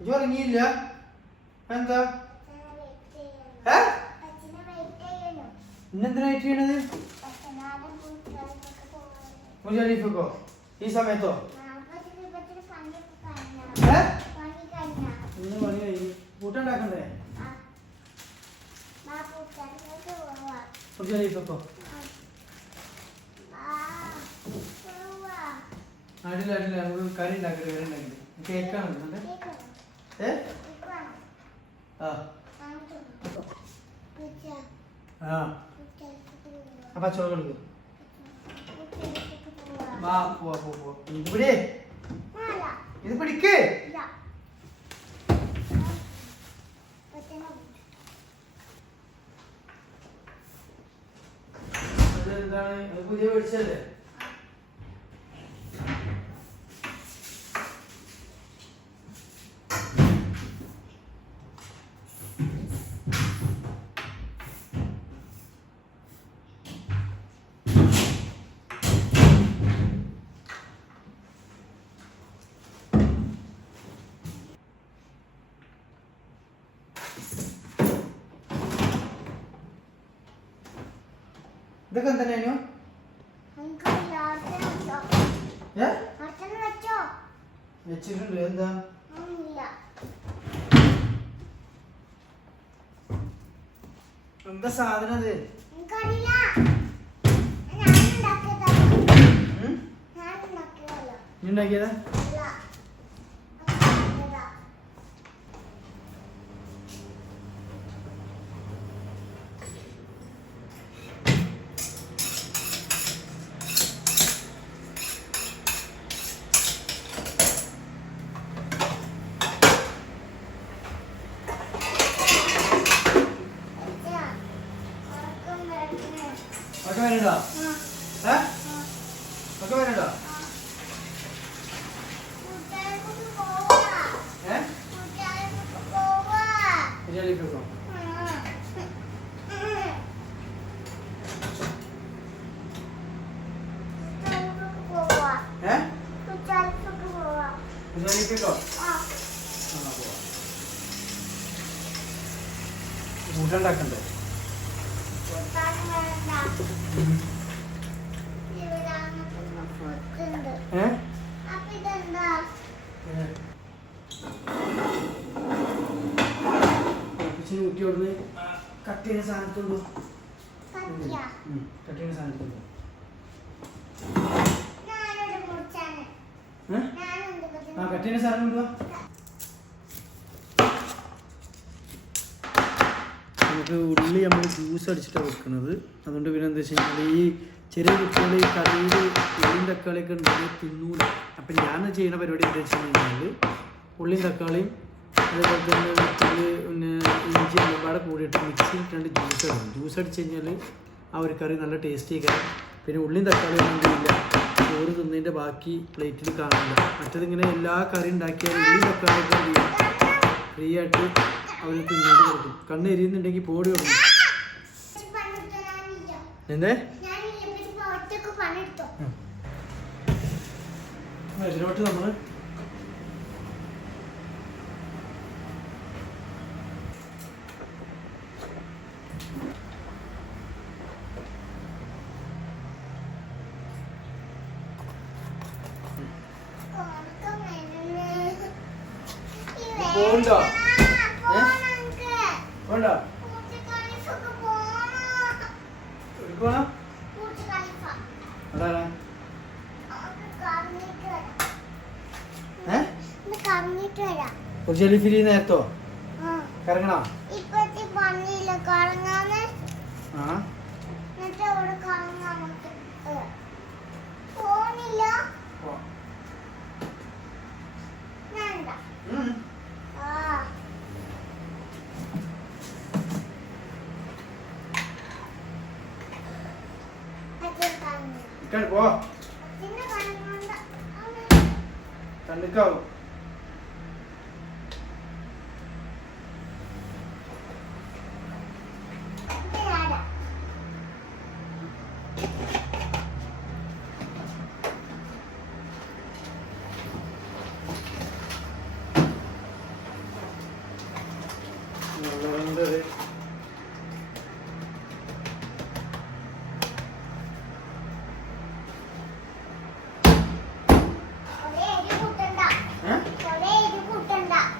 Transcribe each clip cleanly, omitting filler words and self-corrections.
ഇജ്ജ് ഉറങ്ങിയില്ല? എന്താ ഇന്നെന്തിനാ വെയിറ്റ് ചെയ്യണത്? മുജാലിഫോ ഈ സമയത്തോ? ഇന്ന് പണി കഴിഞ്ഞു. കൂട്ടുണ്ടാക്കണ്ടേ? മുജാലിഫോ അടിയില്ല അടിയില്ല. നമുക്ക് കറി ഉണ്ടാക്കരുത്. കറി ഉണ്ടാക്കില്ല. കേക്കാണ് പച്ചവളം എടുക്കും. ഇത് പിടി. ഇത് പിടിക്ക്. എന്താണ് പുതിയ മേടിച്ചല്ലേ? ഇതൊക്കെ എന്തിനു വെച്ചിട്ടുണ്ട്? എന്താ എന്താ സാധനം അത്? ഉണ്ടാക്കിയതാ? ഒക്കെ വരണ്ടോ? ഒക്കെ വരണ്ടോ? കൂട്ടുണ്ടാക്കണ്ടേ? ഊട്ടിയോടുന്ന് കട്ട് ചെയ്യുന്ന സാധനത്തുള്ളൂ. കട്ട് ചെയ്യുന്ന സാധനത്തുള്ളൂ. കട്ട് ചെയ്യുന്ന സാധനം എന്തുവാ? നമുക്ക് ഉള്ളി നമ്മൾ ജ്യൂസ് അടിച്ചിട്ടാണ് വെക്കുന്നത്. അതുകൊണ്ട് പിന്നെ എന്താ വെച്ച് കഴിഞ്ഞാൽ ഈ ചെറിയ കുട്ടികൾ ഈ കറിയിൽ ഉള്ളിയും തക്കാളിയൊക്കെ ഉണ്ടെങ്കിൽ തിന്നൂല. അപ്പം ഞാൻ ചെയ്യുന്ന പരിപാടി എന്താ വെച്ച് കഴിഞ്ഞാൽ ഉള്ളിയും തക്കാളിയും അതേപോലെ തന്നെ പിന്നെ ഇഞ്ചി എല്ലാം കൂടിയിട്ട് മിക്സിയിൽ ഇട്ടാണ്ട് ജ്യൂസ് അടിക്കും. ജ്യൂസ് അടിച്ച് കഴിഞ്ഞാൽ ആ ഒരു കറി നല്ല ടേസ്റ്റി ആയിരിക്കും. പിന്നെ ഉള്ളിയും തക്കാളിയും ഒന്നുമില്ല, ചോറ് തിന്നതിൻ്റെ ബാക്കി പ്ലേറ്റിൽ കാണില്ല. മറ്റേതിങ്ങനെ എല്ലാ കറി ഉണ്ടാക്കിയാലും ഉള്ളിയും തക്കാളിയൊക്കെ എന്ത് ചെയ്യും, ഫ്രീ ആയിട്ട് അവർ തിന്നാണ്ട് കൊടുക്കും. കണ്ണ് എരിയുന്നുണ്ടെങ്കിൽ പോടി കൊടുക്കും. എന്തേ ഇതിലോട്ട് നമ്മൾ പോണ്ടോ? പോണ്ടോ? പോണോ? അതാണ് ജെലിഫിലി നേരത്തോ കറങ്ങണോ? പോ കണ്ടിക്കാവും.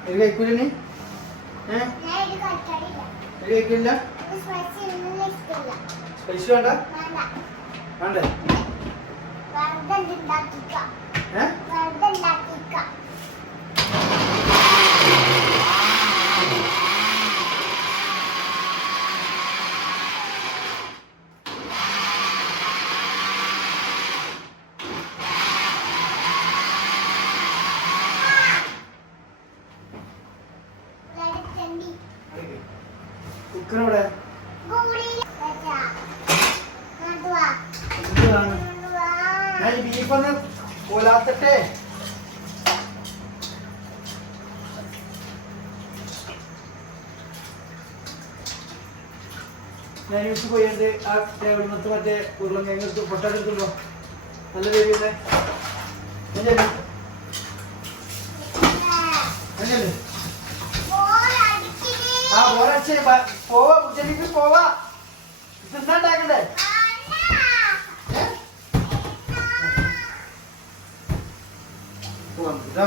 ഒരു കഴിക്കൂല കഴിക്കില്ല സ്പൈസി വേണ്ട വേണ്ടേ കുക്കറോടെ ഞാൻ ഈ ബീഫൊന്ന് പോലാത്തട്ടെ. ഞാൻ യൂസ് പോയിട്ട് ആ ടേബിളിനകത്ത് മറ്റേ ഉരുളങ്കിഴങ്ങ് പൊട്ടാടുത്തുള്ളൂ നല്ല രീതിയിലെ ആ ഓരോ പോവാ ഉച്ചയ്ക്ക് പോവാ ഇതെന്താ ഉണ്ടാക്കണ്ടേ ഇതാ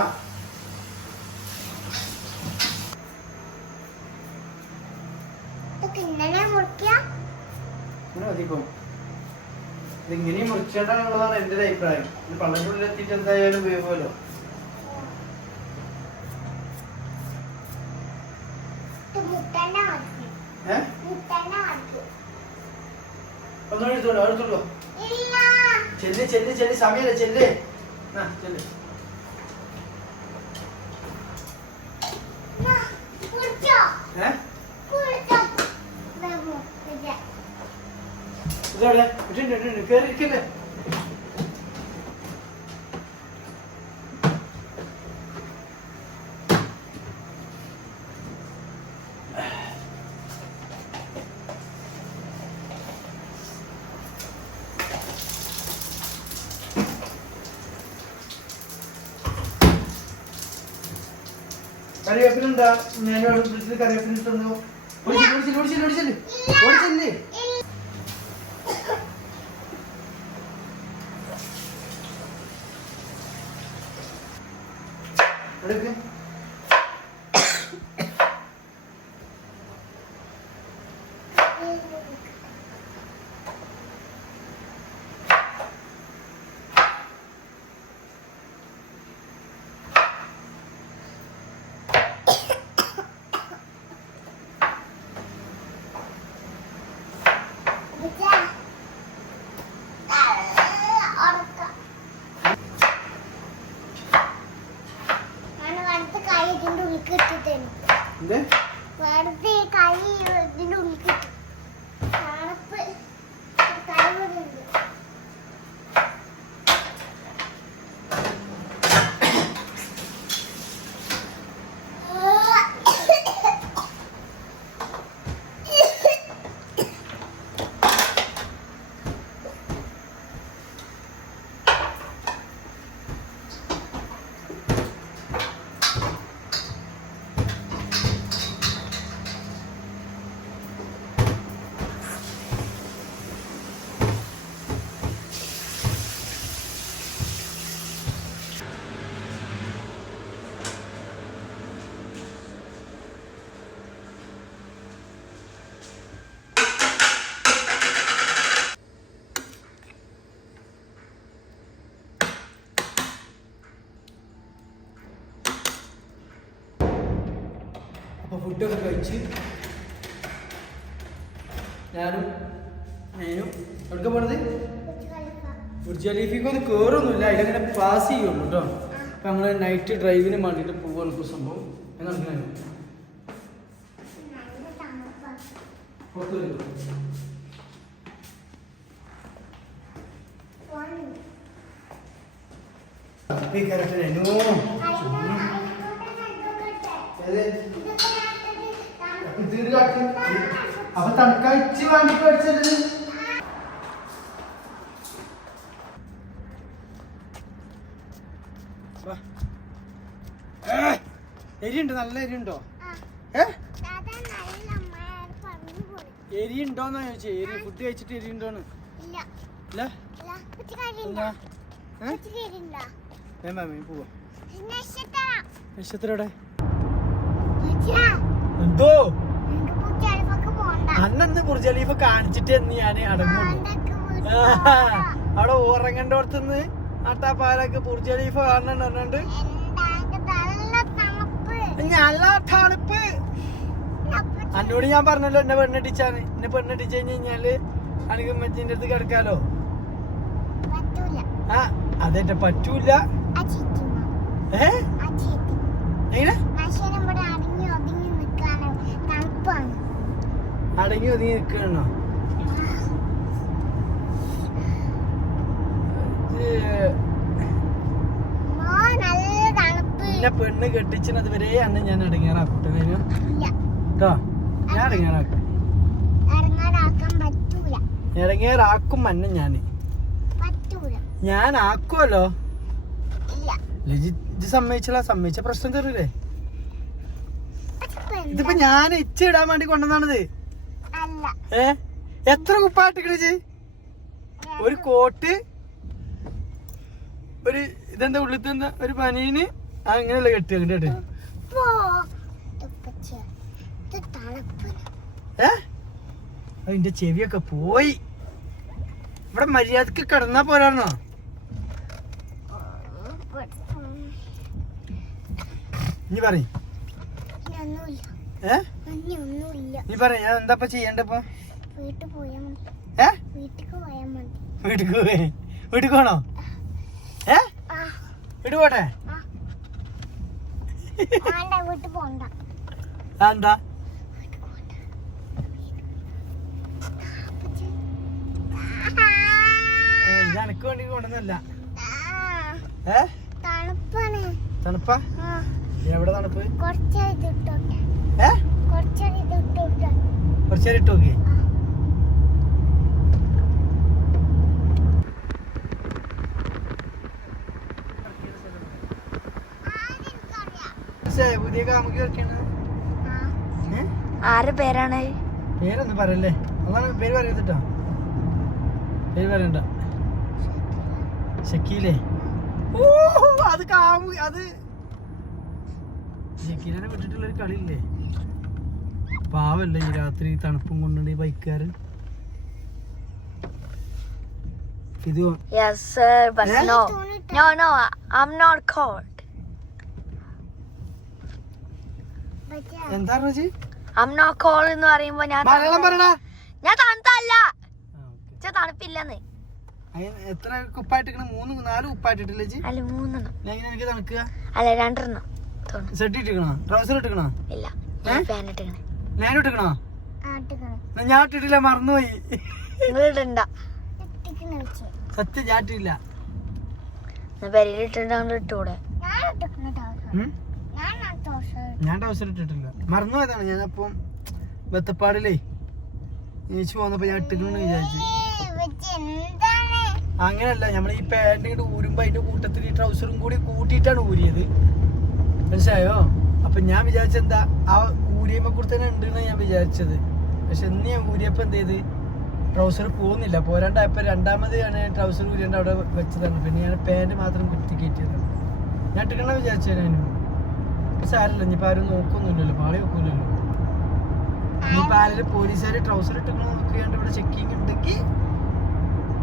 ഇതിങ്ങനെയും മുറിച്ചേണ്ടെന്നുള്ളതാണ് എൻ്റെ ഒരു അഭിപ്രായം. ഇത് പള്ളക്കുള്ളിൽ എത്തിയിട്ട് എന്തായാലും വേവുമല്ലോ. ഒന്നുകൂടി എടുത്തോളൂ എടുത്തോളൂ ചെല്ല് ചെല്ല് ചെല്ല് സമയല്ലേ ചെല്ല് ചെല്ല് ഇതവിടെ ഇട്ടുണ്ട് കയറിയിരിക്കല്ലേ. കറിവേപ്പിലുണ്ടാ ഞാൻ കറിവേപ്പില ഇട്ടുണ്ടോ ഓടിച്ചില്ലേ എടുക്ക് വെറുതെ കൈ ഇതിൻ്റെ ഉള്ളിൽ തണുപ്പ് കഴിവുന്നുണ്ട്. അപ്പോൾ ഫുഡൊക്കെ കഴിച്ച് ഞാനും എവിടെ പോണത് ബുർജ് ഖലീഫയ്ക്ക് ഒന്ന് കയറൊന്നുമില്ല, അതിലങ്ങനെ പാസ് ചെയ്യുള്ളൂ കേട്ടോ. അപ്പം നമ്മൾ നൈറ്റ് ഡ്രൈവിന് വേണ്ടിയിട്ട് പോവുകയാണ് ഇപ്പോൾ സംഭവം. എന്നാണ് പുറത്ത് വരുന്നത് അപ്പൊ തണുക്കഴിച്ച് വേണ്ടി പഠിച്ചത് എരിയുണ്ടോ? നല്ല എരിയുണ്ടോ? എരിയുണ്ടോന്നാ ചോദിച്ചേ. എരി ഫുഡ് കഴിച്ചിട്ട് എരിയുണ്ടോന്ന്? ഇല്ല. പോവാ നക്ഷത്രയുടെ എന്തോ അന്ന് ബുർജ് ഖലീഫ കാണിച്ചിട്ട് എന്ന് ഞാൻ അടങ്ങുള്ളൂ. അവിടെ ഉറങ്ങണ്ടോടത്തുനിന്ന് നട്ടാപ്പാലൊക്കെ ബുർജ് ഖലീഫ കാണണം പറഞ്ഞോണ്ട് നല്ല തണുപ്പ്. എന്നോട് ഞാൻ പറഞ്ഞല്ലോ എന്നെ പെണ്ണെട്ടിച്ചാണ്. എന്നെ പെണ്ണെട്ടിച്ച് കഴിഞ്ഞാല് എനിക്ക് മച്ചിന്റെ അടുത്ത് കിടക്കാലോ. ആ അതേറ്റ പറ്റൂല. എങ്ങനെ അടങ്ങി ഒതുങ്ങി നിക്കണോ? എന്നെ പെണ്ണ് കെട്ടിച്ചത് വരെ അന്ന് ഞാൻ അടങ്ങാറാക്കട്ടെ കേട്ടോ. ഞാൻ ഇടങ്ങേറാക്കും അന്നെ ഞാൻ ആക്കുമല്ലോ. സമ്മതിച്ച പ്രശ്നം തരൂലേ? ഇതിപ്പോ ഞാൻ ഇച്ചിടാൻ വേണ്ടി കൊണ്ടുവന്നാണത്. എത്ര കുപ്പായിട്ടിക്കണേ? ഒരു കോട്ട്, ഒരു ഇതെന്താ ഉള്ളിത്തെന്താ ഒരു പനീന് അങ്ങനെയല്ല കെട്ടി കേട്ടെ. അതിന്റെ ചെവിയൊക്കെ പോയി. ഇവിടെ മര്യാദക്ക് കിടന്നാ പോരാണോ? നീ പറയ്. നീ പറ ഞാൻ എന്താ ചെയ്യണ്ടപ്പോ? വീട്ടിൽ പോണോ? വീട്ടിൽ പോട്ടെ? എന്താ എനക്ക് വേണ്ടി കൊണ്ടുവന്നല്ല. തണുപ്പാ? എവിടെ തണുപ്പ്? കുറച്ചേരം ഇട്ട് നോക്കി. പുതിയ കാമുകി കളിക്കണത് ആരുടെ പേരാണ്? പേരൊന്നും പറയല്ലേ. അതാണ് പേര് പറയത്തിട്ടോ. പേര് പറയണ്ട. ഷക്കീലേ? ഓ അത് കാമുകി. അത് ഷക്കീലിനെ വിട്ടിട്ടുള്ളൊരു കളിയില്ലേ? പാവല്ലേ ഈ രാത്രി തണുപ്പും കൊണ്ടുണ്ട് ഈ ബൈക്കാരൻ. ഇത് Yes sir, but no, I'm not cold. എന്താ പറഞ്ഞേ? I'm not cold എന്ന് പറയുമ്പോ ഞാൻ തണുത്തല്ല, തണുപ്പില്ലെന്ന്. എത്ര കുപ്പായിട്ടിക്കണ? 3-4 കുപ്പായിട്ടിട്ടില്ലേ? അല്ല 3 എനിക്ക് തണുക്കുക. അല്ല 2 സെറ്റ് ഇട്ടിക്കണോ? ട്രൗസർ ഇട്ടിക്കണോ? ഇല്ല, ഫാൻ ഇട്ടിക്കണേ. ഞാൻ ഇട്ടിക്കണോ? ഞാൻ ഇട്ടിട്ടില്ല, മറന്നുപോയി. സത്യം ഞാൻ ഇട്ടില്ല. ഇട്ടൂടെ? ഞാൻ ട്രൗസർ ഇട്ടിട്ടില്ല, മറന്നുപോയതാണ്. ഞാൻ അപ്പം ബത്തപ്പാടിലേ നീച്ചു പോന്നപ്പോ ഞാൻ ഇട്ടിക്കണെന്ന് വിചാരിച്ചു. അങ്ങനെയല്ല, നമ്മൾ ഈ പാന്റ് ഇങ്ങോട്ട് ഊരുമ്പോ അതിന്റെ കൂട്ടത്തിൽ ഈ ട്രൗസറും കൂടി കൂട്ടിയിട്ടാണ് ഊരിയത്. മനസ്സിലായോ? അപ്പൊ ഞാൻ വിചാരിച്ചെന്താ ആ ഊരിയമ്മ കൂടെ തന്നെ ഉണ്ടെന്ന് ഞാൻ വിചാരിച്ചത്. പക്ഷെ ഇന്ന് ഞാൻ ഊരിയപ്പോ എന്ത് ചെയ്ത്, ട്രൗസർ പോകുന്നില്ല. പോരാണ്ടായപ്പോ രണ്ടാമത് ഞാൻ ട്രൗസർ ഊരിയാണ്ട് അവിടെ വെച്ചതാണ്. പിന്നെ ഞാൻ പാന്റ് മാത്രം കുത്തി കയറ്റിയതാണ്. ഞാൻ ഇട്ടിക്കണ വിചാരിച്ചു. സാരല്ല, ഇനിയിപ്പോ ആരും നോക്കൊന്നുമില്ലല്ലോ, പാളി വെക്കൂലല്ലോ. ഇനിയിപ്പോ ആരും പോലീസുകാര് ട്രൗസർ ഇട്ടിക്കണോ നോക്കിയാണ്ട് ഇവിടെ ചെക്കിങ് ഉണ്ടെങ്കിൽ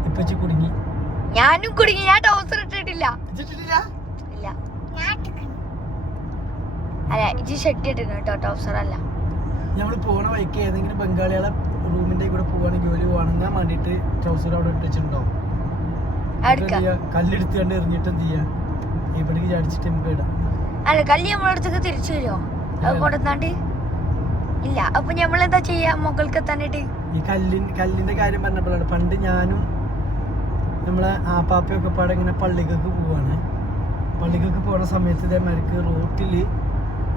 ഇപ്പൊ കുടുങ്ങി. ഞാനും കുടുങ്ങി. ഞാൻ ട്രൗസർ ഇട്ടിട്ടില്ല. ഇല്ല, അല്ല ഇത് ഷർട്ട് ഇട്ടിട്ടുണ്ട് കേട്ടോ, ട്രൗസർ അല്ല. നമ്മള് പോണ വഴിക്ക് ഏതെങ്കിലും ബംഗാളികളെ റൂമിന്റെ കൂടെ പോവാണെങ്കിൽ ജോലി വാങ്ങാൻ വേണ്ടിട്ട് ട്രൗസർ അവിടെ ഇട്ടിട്ടുണ്ടാവും. കല്ലെടുത്തുകൊണ്ട് എറിഞ്ഞിട്ട് എന്ത് ചെയ്യാ, ഇവിടേക്ക് ചാടിച്ചിട്ട് നമുക്ക് ഇടാം. അല്ല, കല്ല് നമ്മളടുത്തേക്ക് തിരിച്ചു വരുമോ? അത് കൊടുത്താണ്ട് ഇല്ല. അപ്പൊ നമ്മളെന്താ ചെയ്യാ മുകൾക്ക് എത്താനായിട്ട്? ഈ കല്ലിന്റെ കാര്യം പറഞ്ഞപ്പോഴാണ്, പണ്ട് ഞാനും നമ്മളെ ആപ്പാപ്പയൊക്കെ പാടെ ഇങ്ങനെ പള്ളിക്കൊക്കെ പോവാണ്. പള്ളിക്കൊക്കെ പോണ സമയത്ത് ഇതേമാർക്ക് റോട്ടില്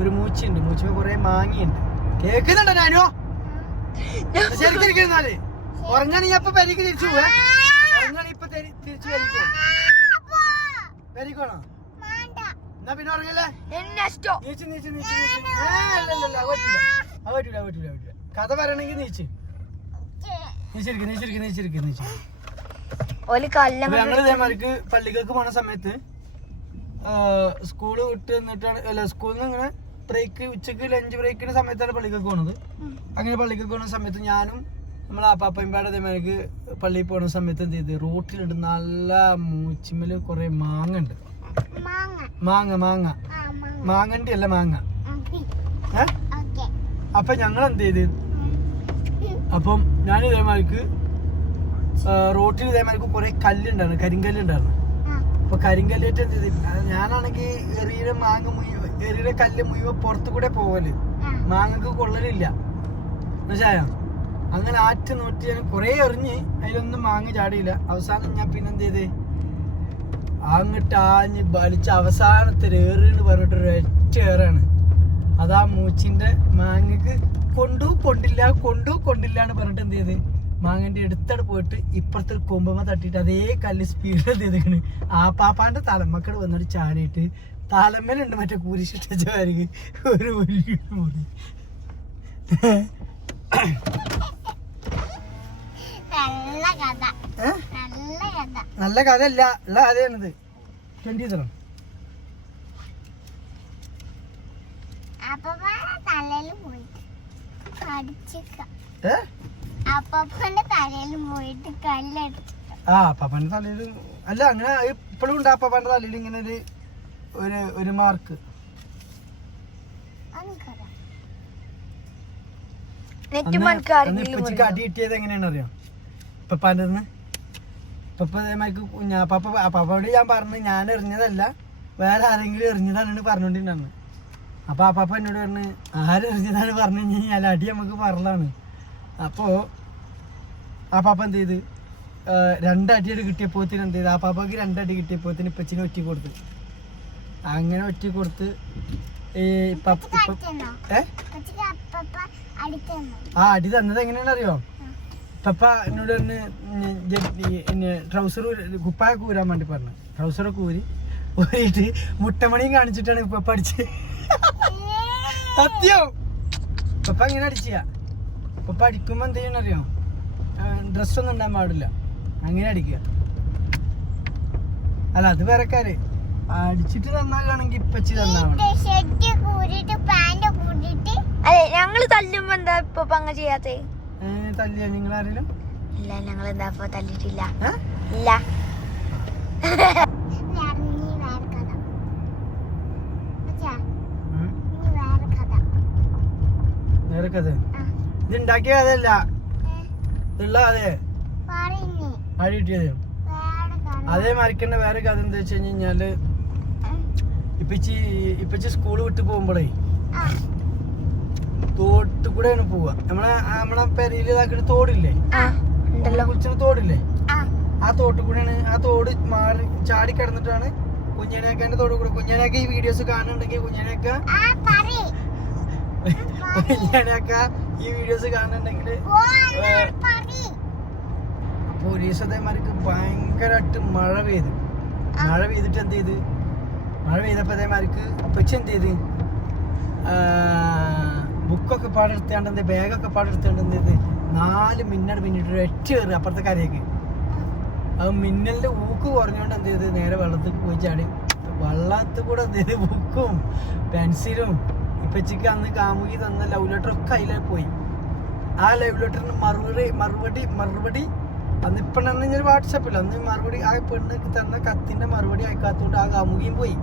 ഒരു മൂച്ചയുണ്ട്. മൂച്ചമ്മ കുറെ മാങ്ങയുണ്ട്. കേൾക്കുന്നുണ്ടോ? ഞാനോ ശരിക്കും ഉറങ്ങാണ്. ഞാൻ ഇപ്പൊ പരിക്ക് തിരിച്ചു പോവാ. ഉറങ്ങാണ് ഇപ്പൊ തിരിച്ചു പരിക്കോണോ? എന്നാ പിന്നെ ഉറങ്ങല്ലേ? കഥ പറയണെങ്കിൽ നീച്ച് ഞങ്ങൾ ഇതേമാർക്ക് പള്ളിക്കൊക്കെ പോണ സമയത്ത് സ്കൂള് വിട്ട് നിന്നിട്ടാണ്, അല്ല സ്കൂളിൽ നിന്ന് ഇങ്ങനെ ബ്രേക്ക് ഉച്ചക്ക് ലഞ്ച് ബ്രേക്കിന്റെ സമയത്താണ് പള്ളിക്കൊക്കെ പോണത്. അങ്ങനെ പള്ളിക്കൊക്കെ പോകുന്ന സമയത്ത് ഞാനും നമ്മളെ അപ്പാപ്പയമ്പാടെ അതേമാതിരിക്ക് പള്ളിയിൽ പോകുന്ന സമയത്ത് എന്ത് ചെയ്ത് റോട്ടിലുണ്ട് നല്ല മൂച്ചിമ്മല് കുറെ മാങ്ങ ഉണ്ട്. മാങ്ങണ്ടി അല്ല മാങ്ങ. അപ്പൊ ഞങ്ങൾ എന്ത് ചെയ്ത് അപ്പം ഞാൻ ഇതേമാതിരിക്ക് റോട്ടിൽ ഇതേമാതിരിക്ക് കുറെ കല്ലുണ്ടായിരുന്നു, കരിങ്കല്ലുണ്ടായിരുന്നു. അപ്പൊ കരിങ്കല്ലേറ്റ് എന്ത് ചെയ്ത് ഞാനാണെങ്കിൽ എറിയുടെ മാങ്ങ മുഴുവൻ എറിയുടെ കല്ല് മുഴുവൻ പുറത്തു കൂടെ പോവല്, മാങ്ങക്ക് കൊള്ളലില്ല മനസ്സിലായോ. അങ്ങനെ ആറ്റ് നോറ്റി ഞാൻ കുറെ എറിഞ്ഞ് അതിലൊന്നും മാങ്ങ ചാടിയില്ല. അവസാനം ഞാൻ പിന്നെന്ത് ചെയ്ത് അങ്ങോട്ട് ആഞ്ഞ് വലിച്ച അവസാനത്തെ ഏറിന്ന് പറഞ്ഞിട്ടൊരു ഒറ്റ ഏറാണ്. അതാ മൂച്ചിന്റെ മാങ്ങക്ക് കൊണ്ടില്ല എന്ന് പറഞ്ഞിട്ട് എന്ത് ചെയ്ത് മാങ്ങന്റെ അടുത്തോട് പോയിട്ട് ഇപ്പുറത്തെ കൊമ്പുമ്മ തട്ടിയിട്ട് അതേ കല്ല് സ്പീഡിൽ എന്ത് ചെയ്തേക്കണ് പാപ്പാന്റെ തലമക്കട് വന്നിട്ട് ചാടിയിട്ട് തലമ്മലുണ്ട് മറ്റേ കുരിശിട്ടവർക്ക് ഒരു വലിയ മുറി. നല്ല കഥയല്ല, ഉള്ള കഥയാണിത്. 20 തരം അപ്പാപ്പന്റെ തലയിൽ അല്ല അങ്ങനെ ഇപ്പോഴും ഉണ്ട്. അപ്പാപ്പന്റെ തലയിൽ ഇങ്ങനെ ഒരു മാർക്ക്. ഇപ്പച്ചിക്ക് അടി കിട്ടിയത് എങ്ങനെയാണ് അറിയാം? ഇപ്പപ്പാൻ്റെ ഇപ്പ അതേമാതിരി അപ്പാപ്പോട് ഞാൻ പറഞ്ഞു ഞാൻ എറിഞ്ഞതല്ല വേറെ ആരെങ്കിലും എറിഞ്ഞതാണെന്ന് പറഞ്ഞോണ്ടിരുന്നു. അപ്പൊ അപ്പാപ്പ എന്നോട് പറഞ്ഞ് ആരെറിഞ്ഞതാണ് പറഞ്ഞു കഴിഞ്ഞാൽ അടി നമുക്ക് പറഞ്ഞതാണ്. അപ്പോ അപ്പാപ്പ എന്ത് ചെയ്ത് 2 അടിയോട് കിട്ടിയപ്പോത്തിന് എന്ത് ചെയ്ത് അപ്പാപ്പക്ക് 2 അടി കിട്ടിയപ്പോത്തിന് ഇപ്പച്ചിനെ ഒറ്റ കൊടുത്ത്. അങ്ങനെ ഒറ്റ കൊടുത്ത് ആ അടി തന്നത് എങ്ങനെയാണെന്ന് അറിയോ? പപ്പ എന്നോട് പറഞ്ഞ് ട്രൗസർ കുപ്പായൊക്കെ ഊരാൻ വേണ്ടി പറഞ്ഞു. ട്രൗസറൊക്കെ ഊരിയിട്ട് മുട്ടമണിയും കാണിച്ചിട്ടാണ് ഇപ്പൊ പഠിച്ച്. സത്യം പപ്പ ഇങ്ങനെ അടിച്ചാ. പപ്പ അടിക്കുമ്പോ എന്ത് ചെയ്യണം അറിയോ? ഡ്രസ്സൊന്നും ഉണ്ടാകാൻ പാടില്ല, അങ്ങനെ അടിക്കുക. അല്ല അത് വേറെക്കാര് അടിച്ചിട്ട് തന്നാലാണെങ്കിൽ ഇപ്പച്ചി തന്നാണ്. ഞങ്ങള് തല്ലുമ്പോ എന്താ ഇപ്പൊ അങ്ങ് ചെയ്യാത്തേ? തല്ലിയ നിങ്ങൾ ആരെങ്കിലും? ഇല്ല, ഞങ്ങൾ എന്താ ഇപ്പൊ തല്ലിട്ടില്ല. ഇല്ല. വേറെ കഥ ഇത് ഉണ്ടാക്കിയ കഥയല്ല, ഇതുള്ള അതെ അടി കിട്ടിയത്. അതേ മറിക്കേണ്ട വേറെ കഥ എന്താ വെച്ച് കഴിഞ്ഞാല് ഇപ്പച്ചി സ്കൂള് വിട്ട് പോകുമ്പോഴേ തോട്ട് കൂടെയാണ് പോവാ. നമ്മളെ പെരയിൽ ഇതാക്കിട്ട് തോടില്ലേ, കുളിച്ചിട്ട് തോടില്ലേ, ആ തോട്ട് കൂടെയാണ്. ആ തോട് മാറി ചാടി കിടന്നിട്ടാണ് കുഞ്ഞാനേക്കാന്റെ തോട് കൂടെ. കുഞ്ഞാനേക്ക ഈ വീഡിയോസ് കാണുന്നുണ്ടെങ്കിൽ കുഞ്ഞാനേക്ക ഈ വീഡിയോസ് കാണുന്നുണ്ടെങ്കിൽ പോലീസ് അതേമാർക്ക് ഭയങ്കരമായിട്ട് മഴ പെയ്തിട്ട് എന്ത് ചെയ്ത് മഴ പെയ്തപ്പോ അതേമാർക്ക് ഇപ്പച്ചി എന്ത് ചെയ്ത് ബുക്കൊക്കെ പാടെടുത്താണ്ട് എന്ത് ബാഗൊക്കെ പാടെടുത്താണ്ട് എന്ത് ചെയ്ത് 4 മിന്നൽ മിന്നിട്ട് ഒറ്റ കയറി അപ്പുറത്തെ കരയ്ക്ക്. അത് മിന്നലിന്റെ ഊക്ക് കുറഞ്ഞോണ്ട് എന്ത് ചെയ്ത് നേരെ വെള്ളത്തിൽ പോയി ചാടി. വെള്ളത്തിൽ കൂടെ എന്ത് ചെയ്ത് ബുക്കും പെൻസിലും ഇപ്പച്ചിക്ക് അന്ന് കാമുകി തന്ന ലവ് ലെറ്റർ ഒക്കെ അതിലേ പോയി. ആ ലവ് ലെറ്ററിന് മറുപടി അന്ന് ഇപ്പണെന്ന് ഞാൻ വാട്സാപ്പിൽ അന്ന് മറുപടി ആ പെണ്ണിക്ക് തന്ന കത്തിന്റെ മറുപടി അയക്കാത്തോണ്ട് ആ കാമുകിയും പോയി.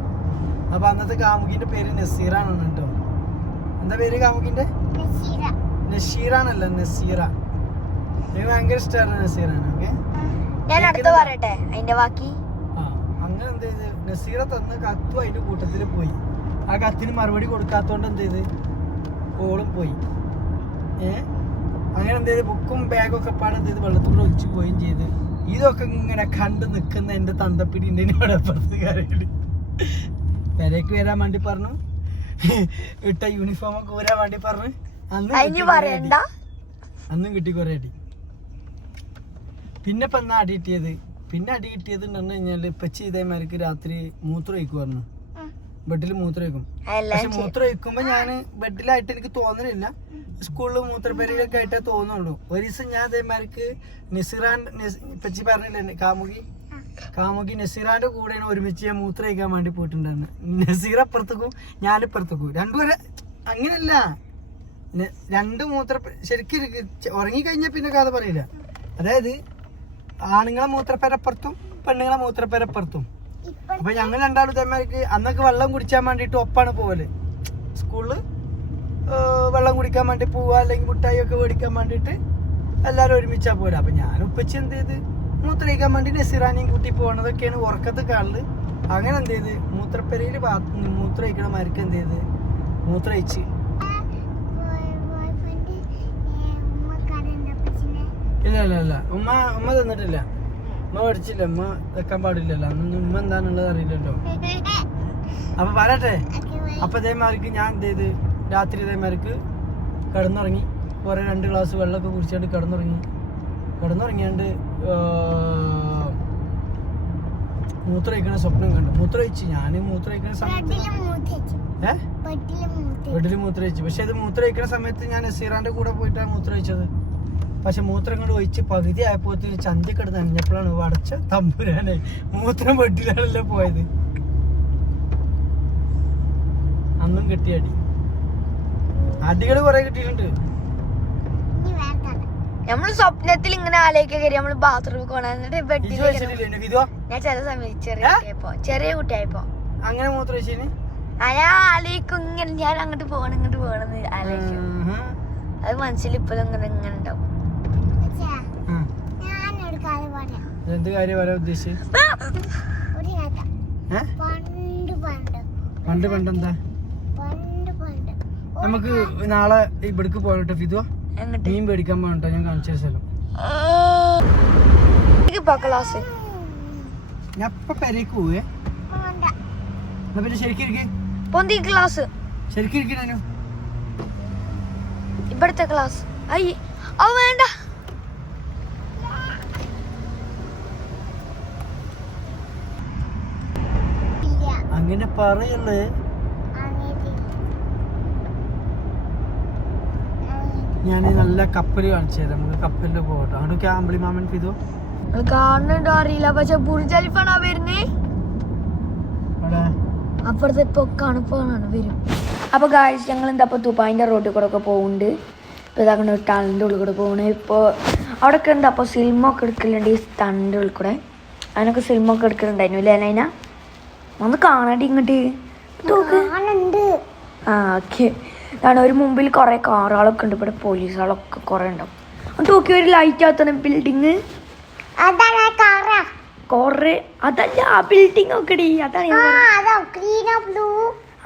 അപ്പൊ അന്നത്തെ കാമുകിന്റെ പേര് നസീറാണ് കേട്ടോ. എന്താ പേര് കാമുകിന്റെ? നഷീറാണല്ല, നസീറ. എനിക്ക് ഭയങ്കര ഇഷ്ടമാണ് നസീറാണ്. ഓക്കെ, ഞാൻ അടുത്ത് പറയട്ടെ അതിന്റെ ബാക്കി. അങ്ങനെ എന്ത് ചെയ്ത് നസീറ തന്ന കത്തും അതിന്റെ കൂട്ടത്തില് പോയി. ആ കത്തിന് മറുപടി കൊടുക്കാത്തോണ്ട് എന്ത് ചെയ്ത് ഓളും പോയി. അങ്ങനെ എന്ത് ചെയ്ത് ബുക്കും ബാഗൊക്കെ പാടെ എന്ത് ചെയ്ത് വെള്ളത്തിലൂടെ ഒഴിച്ചു പോവുകയും ചെയ്ത്. ഇതൊക്കെ ഇങ്ങനെ കണ്ടു നിൽക്കുന്ന എന്റെ തന്തപ്പിടിന്റെ ഇവിടെ അപ്പുറത്ത് കാര്യമായിട്ട് പെരേക്ക് വരാൻ വേണ്ടി പറഞ്ഞു, ഇട്ട യൂണിഫോം ഒക്കെ ഊരാൻ വേണ്ടി പറഞ്ഞു. അന്നും കിട്ടി കുറെ അടി. പിന്നെ ഇപ്പൊ എന്നാ അടി കിട്ടിയത്? പിന്നെ അടി കിട്ടിയത് എന്ന് പറഞ്ഞു കഴിഞ്ഞാല് ഇപ്പച്ചി ഇതേമാർക്ക് രാത്രി മൂത്രം ഒഴിക്കും പറഞ്ഞു. ബെഡിൽ മൂത്രം ഒഴിക്കും. പക്ഷെ മൂത്രം ഒഴിക്കുമ്പോ ഞാന് ബെഡിലായിട്ട് എനിക്ക് തോന്നലില്ല, സ്കൂളിൽ മൂത്രപ്പേരൊക്കെ ആയിട്ടേ തോന്നുള്ളൂ. ഒരു ദിവസം ഞാൻ അതേമാർക്ക് നസിറാൻ ഇപ്പച്ചി പറഞ്ഞില്ലേ കാമുകി, കാമുകി നസീറാന്റെ കൂടെയാണ് ഒരുമിച്ച് ഞാൻ മൂത്രം കഴിക്കാൻ വേണ്ടി പോയിട്ടുണ്ടായിരുന്നു. നസീർ അപ്പുറത്തേക്കും ഞാനിപ്പുറത്തേക്കും രണ്ടുപേരെ അങ്ങനെയല്ല. രണ്ട് ശരിക്കും ഉറങ്ങിക്കഴിഞ്ഞാൽ പിന്നെ കഥ പറയില്ല. അതായത് ആണുങ്ങളെ മൂത്രപ്പേരപ്പുറത്തും പെണ്ണുങ്ങളെ മൂത്രപ്പേരപ്പുറത്തും. അപ്പൊ ഞങ്ങൾ രണ്ടാളും ഇതേമാർക്ക് അന്നൊക്കെ വെള്ളം കുടിച്ചാൻ വേണ്ടിട്ട് ഒപ്പാണ് പോവല്. സ്കൂളില് വെള്ളം കുടിക്കാൻ വേണ്ടി പോവുക, അല്ലെങ്കിൽ മുട്ടായി ഒക്കെ മേടിക്കാൻ വേണ്ടിട്ട് എല്ലാരും ഒരുമിച്ചാ പോലെ. അപ്പൊ ഞാൻ ഉപ്പച്ചി എന്ത് ചെയ്ത് മൂത്രയിക്കാൻ വേണ്ടി നസീറാനെയും കൂട്ടി പോകണതൊക്കെയാണ് ഉറക്കത്തെ കാളില്. അങ്ങനെ എന്ത് ചെയ്ത് മൂത്രപ്പെരയില് മൂത്രയിക്കണ മാർക്ക് എന്ത് ചെയ്ത് മൂത്രയിച്ച്. ഇല്ല ഉമ്മ തന്നിട്ടില്ല. ഉമ്മ പഠിച്ചില്ല. ഉമ്മ വെക്കാൻ പാടില്ലല്ലോ. അന്നൊന്നും ഉമ്മ എന്താണുള്ളത് അറിയില്ലല്ലോ. അപ്പൊ പറയട്ടെ. അപ്പൊ ഇതേമാർക്ക് ഞാൻ എന്ത് ചെയ്ത് രാത്രി ഇതേമാർക്ക് കിടന്നുറങ്ങി. കുറെ 2 ഗ്ലാസ് വെള്ളമൊക്കെ കുടിച്ചാണ്ട് കിടന്നുറങ്ങിയാണ്ട് മൂത്രയിക്കണ സ്വപ്നം കണ്ടു. മൂത്രയിച്ച് ഞാൻ മൂത്രയിക്കണ സമയത്ത് വീട്ടില് മൂത്രയിച്ചു. പക്ഷെ അത് മൂത്രയിക്കണ സമയത്ത് ഞാൻ നസീറാന്റെ കൂടെ പോയിട്ടാണ് മൂത്രയിച്ചത്. പക്ഷെ മൂത്രം കൊണ്ട് ഒഴിച്ച് പകുതി ആയപ്പോഴത്തേന് ചന്തിക്കെടുത്ത് നനഞ്ഞപ്പോഴാണ് അടച്ച തമ്പുരാനെ മൂത്രം വെട്ടിലാണല്ലോ പോയത്. അന്നും കിട്ടിയ അടികള് കുറെ കിട്ടിയിട്ടുണ്ട്. നമ്മള് സ്വപ്നത്തിൽ ഇങ്ങനെ ആലോചിക്കുക നമ്മള് ബാത്റൂമിൽ പോകണം. എന്നിട്ട് ബെഡിൽ ഞാൻ ചില സമയത്ത് ചെറിയ കുട്ടിയായപ്പോ അങ്ങനെ മൂത്രം ഒഴിച്ചിന് ആലോചിക്കും ഇങ്ങനെ ഞാൻ അങ്ങോട്ട് പോകണമെന്ന് ആലോചിച്ചു. അത് മനസ്സിൽ ഇപ്പോഴും ഇങ്ങനെ ഉണ്ടാവും. എന്ത് കാര്യം പറയാ ഉദ്ദേശിച്ചത്? പണ്ടെന്താ നമുക്ക് നാളെ ഇവിടേക്ക് പോകട്ടെ ഫിദോ. മീൻ മേടിക്കാൻ പോകട്ടോ. ഞാൻ കാണിച്ച സ്ഥലം. ഞാൻ ഇപ്പൊ പെരേക്ക് പോവേ. പിന്നെ ശരിക്കും ഇവിടുത്തെ ക്ലാസ് വേണ്ട. അങ്ങനെ പറയല്ലേ. ഞാൻ നല്ല കപ്പല് കാണിച്ചു തരാം. നമുക്ക് കപ്പലിൽ പോകട്ടോ. അങ്ങോട്ട് ക്യാമ്പിളി മാമൻ ഫിദോ കാണുന്നുണ്ടോ അറിയില്ല. പക്ഷെ ബുർജ് ഖലീഫാണോ വരുന്നേ? അപ്പുറത്തെ പൊക്കാണ് വരും. അപ്പൊ ഗായ്സ് ഞങ്ങൾ എന്താ ഇപ്പൊ ദുബായിന്റെ റോഡിൽ കൂടെ ഒക്കെ പോകുന്നുണ്ട്. ഇപ്പൊ ഇതാക്കുന്ന ഒരു ടണലിന്റെ ഉള്ളിൽ കൂടെ പോകണേ. ഇപ്പൊ അവിടെയൊക്കെ എന്താ അപ്പൊ സിനിമൊക്കെ എടുക്കലുണ്ട്. ഈ ടണലിന്റെ ഉള്ളിൽ കൂടെ അതിനൊക്കെ സിനിമൊക്കെ എടുക്കലുണ്ടായിരുന്നു അല്ലേ അനൈന? ഒന്ന് കാണാണ്ടി ഇങ്ങോട്ട് ഓക്കെ. ഇതാണ് ഒരു മുമ്പിൽ കുറെ കാറുകളൊക്കെ ഉണ്ട്. ഇവിടെ പോലീസുകളൊക്കെ കുറെ ഉണ്ടാവും. എന്നിട്ട് നോക്കി ഒരു ലൈറ്റ് ആത്തുന്ന ബിൽഡിങ് കൊറേ അതല്ല ആ ബിൽഡിംഗ് ഒക്കെ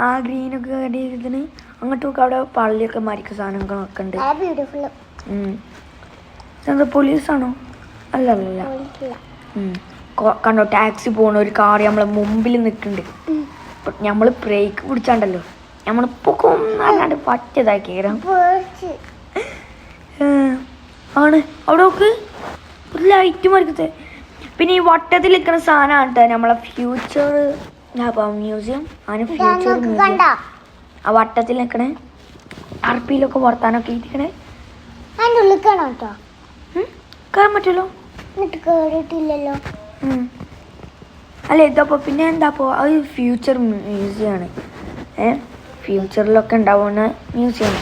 ആ ഗ്രീനൊക്കെ ഇതിന് അങ്ങോട്ട് നോക്കി. അവിടെ പള്ളിയൊക്കെ മരിക്കുന്ന സാധനങ്ങളൊക്കെ ഉണ്ട്. എന്താ പോലീസാണോ? അല്ലല്ല കണ്ടോ ടാക്സി പോണ ഒരു കാർ നമ്മളെ മുമ്പിൽ നിൽക്കുന്നുണ്ട്. നമ്മള് ബ്രേക്ക് പിടിച്ചാണ്ടല്ലോ നമ്മളിപ്പോ കൊന്നല്ലാണ്ട് പറ്റതാക്കി ആണ്. അവിടെ നോക്ക് ഒരു ലൈറ്റ് മരിക്കത്തെ. പിന്നെ ഈ വട്ടത്തിൽ നിൽക്കുന്ന സാധനമാണ് കേട്ടോ നമ്മളെ ഫ്യൂച്ചർ മ്യൂസിയം. അതിന് ഫ്യൂച്ചർ മ്യൂസിയം ആ വട്ടത്തിൽ നിൽക്കണേ. അർപ്പിയിലൊക്കെ വർത്താനൊക്കെ ഇരിക്കണേ. കയറാൻ പറ്റുമല്ലോ. കേറിയിട്ടില്ലല്ലോ. അല്ല ഇതപ്പോ പിന്നെ എന്താപ്പോ അത് ഫ്യൂച്ചർ മ്യൂസിയമാണ്. ഫ്യൂച്ചറിലൊക്കെ ഉണ്ടാവുന്ന മ്യൂസിയം.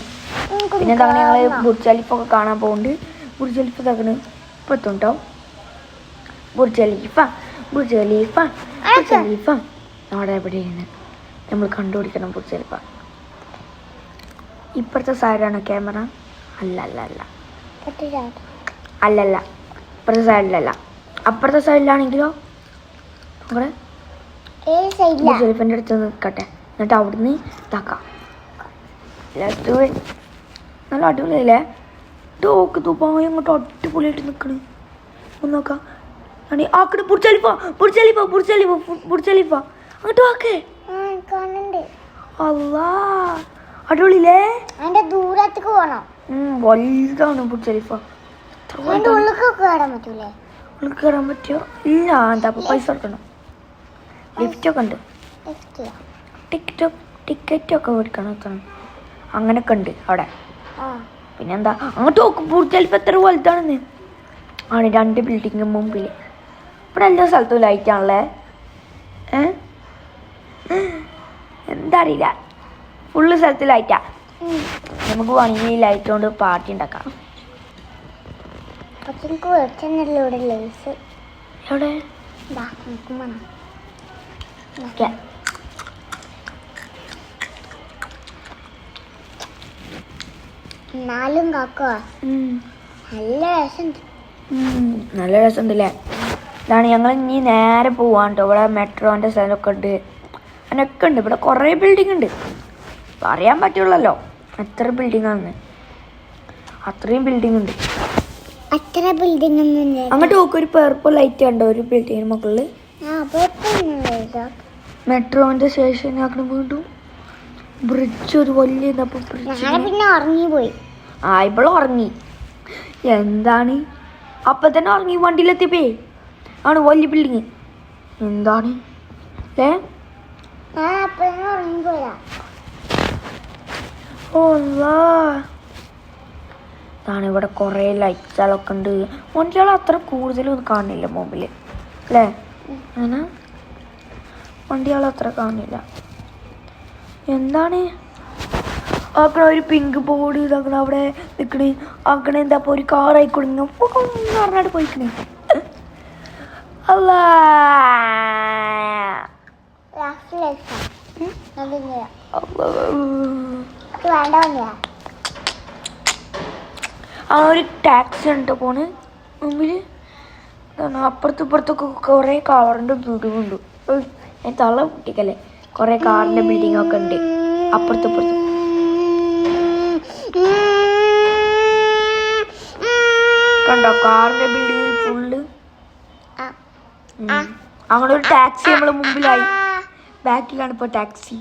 പിന്നെ തവണ ഞങ്ങൾ ബുർജ് ഖലീഫൊക്കെ കാണാൻ പോകുന്നുണ്ട്. ബുർജ് ഖലീഫ തകണ് ഇപ്പൊ എത്തുണ്ടാവും. ബുർജ് ഖലീഫ അവിടെ എവിടെയാണ് നമ്മൾ കണ്ടുപിടിക്കണം. ബുർജ് ഖലീഫ ഇപ്പുറത്തെ സൈഡാണ് ക്യാമറ. അല്ലല്ല ഇപ്പുറത്തെ സൈഡിലല്ല. അപ്പുറത്തെ സൈഡിലാണെങ്കിലോ അവിടെ ബുർജ് ഖലീഫിൻ്റെ അടുത്ത് നിൽക്കട്ടെ. എന്നിട്ട് അവിടുന്ന് ഇതാക്കാം. നല്ല അടിപൊളിയല്ലേ? ഡോക്ക് ദുബായ് അങ്ങോട്ട് അടിപൊളിയായിട്ട് നിൽക്കണ്. ഒന്ന് നോക്കാം. ആക്കട് ബുർജ് ഖലീഫ അങ്ങോട്ട് വാക്കേ. അല്ലാ അടിപൊളിയില്ലേ? ദൂരത്തേക്ക് പോകണം. വലുതാണ് ബുർജ് ഖലീഫ. ഉള്ളിൽ കയറാൻ പറ്റുമോ? ഇല്ല. എന്താ പൈസ കൊടുക്കണം. ലിഫ്റ്റൊക്കെ ഉണ്ട്. ടിക്കറ്റൊക്കെ മേടിക്കണം. അങ്ങനൊക്കെ ഉണ്ട് അവിടെ. പിന്നെന്താ അങ്ങോട്ട് നോക്കും. ബുർജ് ഖലീഫ എത്ര വലുതാണെന്ന് ആണ്. 2 ബിൽഡിങ് മുമ്പിൽ ഇവിടെ എല്ലാ സ്ഥലത്തും ലൈറ്റാണല്ലേ. എന്താ അറിയില്ല, ഫുള്ള് സ്ഥലത്ത് ലൈറ്റാ. നമുക്ക് വേണമെങ്കിൽ ഈ ലൈറ്റ് കൊണ്ട് പാർട്ടി ഉണ്ടാക്കാം. എവിടെ എന്നാലും കാക്കോ നല്ല രസമുണ്ട്. നല്ല രസമുണ്ടല്ലേ. ഇതാണ് ഞങ്ങൾ ഇനി നേരെ പോവാൻ കേട്ടോ. ഇവിടെ മെട്രോൻ്റെ സ്ഥലമൊക്കെ ഉണ്ട്, അതിനൊക്കെ ഉണ്ട്. ഇവിടെ കുറേ ബിൽഡിംഗ് ഉണ്ട്, പറയാൻ പറ്റുള്ളല്ലോ എത്ര ബിൽഡിംഗ് ആണെന്ന്. അത്രയും ബിൽഡിംഗ് ഉണ്ട്. അത്ര ബിൽഡിംഗ് ഒന്നും അങ്ങോട്ട് നോക്ക്, ഒരു പേർപ്പിൾ ലൈറ്റ് കണ്ടോ ഒരു ബിൽഡിങ്ങിന് മുകളിൽ. മെട്രോന്റെ സ്റ്റേഷൻ ആക്കണം. വീണ്ടും ബ്രിഡ്ജ്, ഒരു വലിയ പിന്നെ ഉറങ്ങിപ്പോയി. ഇവിടെ ഉറങ്ങി. എന്താണ് അപ്പൊ തന്നെ ഉറങ്ങി? വണ്ടിയിലെത്തിപ്പേ ആണ് വലിയ ബിൽഡിങ്. എന്താണ് ഉറങ്ങിപ്പോയാ. ഇതാണ് ഇവിടെ കുറേ ലൈറ്റ്സുകളൊക്കെ ഉണ്ട്. വണ്ടികൾ അത്ര കൂടുതലൊന്നും കാണില്ല മുമ്പിൽ അല്ലേ? അങ്ങനെ വണ്ടികൾ അത്ര കാണില്ല. എന്താണ് ആക്കണ ഒരു പിങ്ക് ബോർഡ് ഇതാക്കണ അവിടെ നിൽക്കണേ. ആക്കണ എന്താ ഇപ്പോൾ ഒരു കാർ ആയിക്കൊടുങ്ങ പറഞ്ഞിട്ട് പോയിക്കണേ. അല്ലാ ആ ഒരു ടാക്സി ഉണ്ട് പോണ് മുമ്പിൽ. അപ്പുറത്തും ഇപ്പുറത്തൊക്കെ കുറേ കാറിൻ്റെ ബിൽഡിംഗ് ഉണ്ട്. ഞാൻ തള്ള കുട്ടിക്കല്ലേ, കുറേ കാറിൻ്റെ ബിൽഡിംഗ് ഒക്കെ ഉണ്ട് അപ്പുറത്തും ഇപ്പുറത്തും. കണ്ടോ കാറിൻ്റെ ബിൽഡിംഗ് ഫുള്ള്. അങ്ങനെ ഒരു ടാക്സി നമ്മളെ മുമ്പിലായി. ബാക്കിലാണ് ഇപ്പോൾ ടാക്സി.